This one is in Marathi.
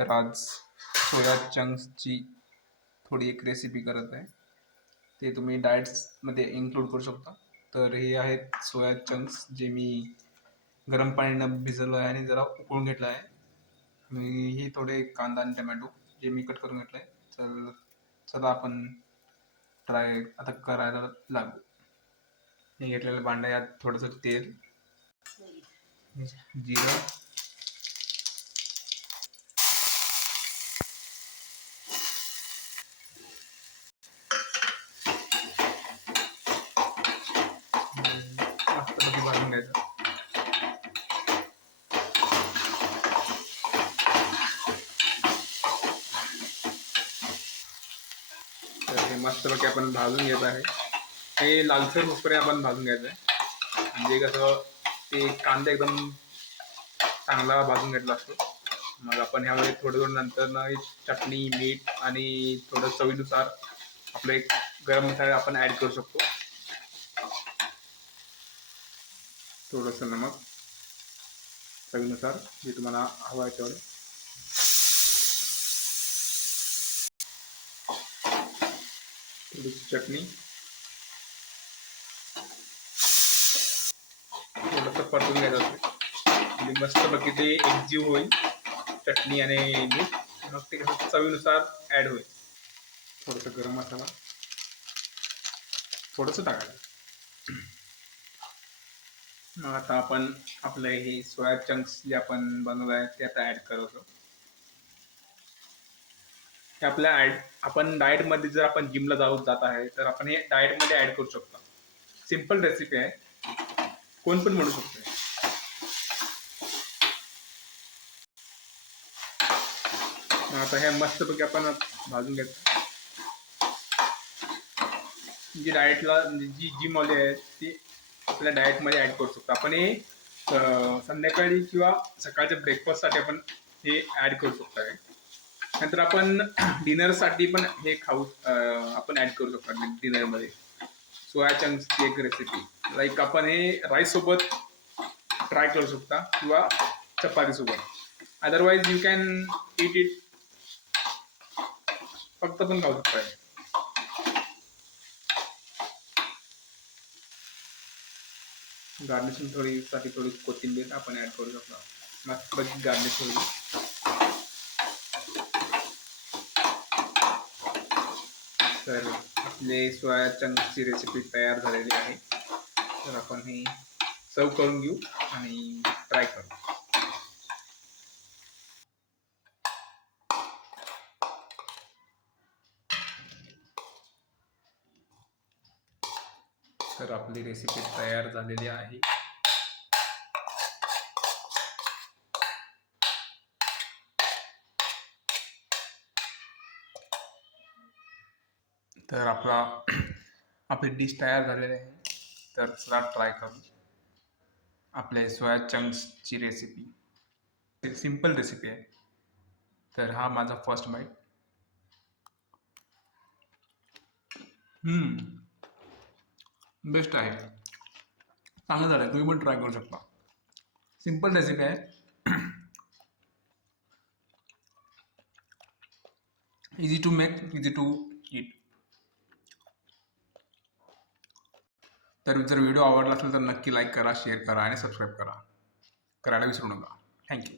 तर आज सोया चंक्सची थोडी एक रेसिपी करत आहे. ते तुम्ही डाएट्समध्ये इन्क्लूड करू शकता. तर हे आहेत सोया चंक्स जे मी गरम पाण्यानं भिजवलं आहे आणि जरा उकळून घेतलं आहे. आणि हे थोडे कांदा आणि टमॅटो जे मी कट करून घेतलं आहे. तर चला आपण ट्राय आता करायला लागू. मी घेतलेलं भांडं, यात थोडंसं तेल, जिरं, मस्तपैकी भाजून घ्यायचं. तर हे मस्तपैकी आपण भाजून घेत आहे. हे लालसर होईपर्यंत आपण भाजून घ्यायचं आहे. म्हणजे कसं ते कांदा एकदम चांगला भाजून घेतला असतो. मग आपण ह्यामध्ये थोडं नंतर चटणी, मीठ आणि थोडं चवीनुसार आपलं एक गरम मसाला आपण ॲड करू शकतो. थोडंसं नमक चवीनुसार, जे तुम्हाला हवं आहे तेवढं. थोडीशी चटणी, थोडंसं परतून घ्यायचं असतं. म्हणजे मस्तपैकी ते एकजीव होईल चटणी आणि मीठ. मग ते कसं चवीनुसार ॲड होईल. थोडंसं गरम मसाला थोडंसं टाकायचं. मग आता आपण आपलं हे सोया चंक्स जे आपण बनवलं आहे ते आता ॲड करतो. हे आपल्या आपण डाएटमध्ये जर आपण जिमला जात आहे तर आपण हे डाएटमध्ये ॲड करू शकतो. सिम्पल रेसिपी आहे, कोण पण बनवू शकतो. आता हे मस्तपैकी आपण भाजून घेतो. जी डाएटला जी जिमवाले आहेत ती आपल्या डाएटमध्ये ॲड करू शकतो. आपण हे संध्याकाळी किंवा सकाळच्या ब्रेकफास्टसाठी आपण हे ॲड करू शकतो आहे. नंतर आपण डिनरसाठी पण हे खाऊ आपण ॲड करू शकतो डिनरमध्ये. सोया चंक्सची एक रेसिपी, लाईक आपण हे राईससोबत ट्राय करू शकता किंवा चपातीसोबत. Otherwise you can eat it, फक्त पण खाऊ शकता. गार्निशिंग थोडी कोथिंबीर आपण ॲड करू शकतो. मस्त गार्निश होईल. तर आपले सोया चंक्सची रेसिपी तयार झालेली आहे. तर आपण हे सर्व करून घेऊ आणि ट्राय करू. तर आपली रेसिपी तयार झालेली आहे. तर आपली डिश तयार झालेली आहे. तर चला ट्राय करू आपले सोया चंक्सची रेसिपी. एक सिंपल रेसिपी आहे. तर हा माझा फर्स्ट बाईट. बेस्ट आहे, चांगलं झालं आहे. तुम्ही पण ट्राय करू शकता. सिंपल रेसिपी आहे, easy to make, easy to eat. तर जर व्हिडिओ आवडला असेल तर नक्की लाईक करा, शेअर करा आणि सबस्क्राईब करायला विसरू नका. थँक्यू.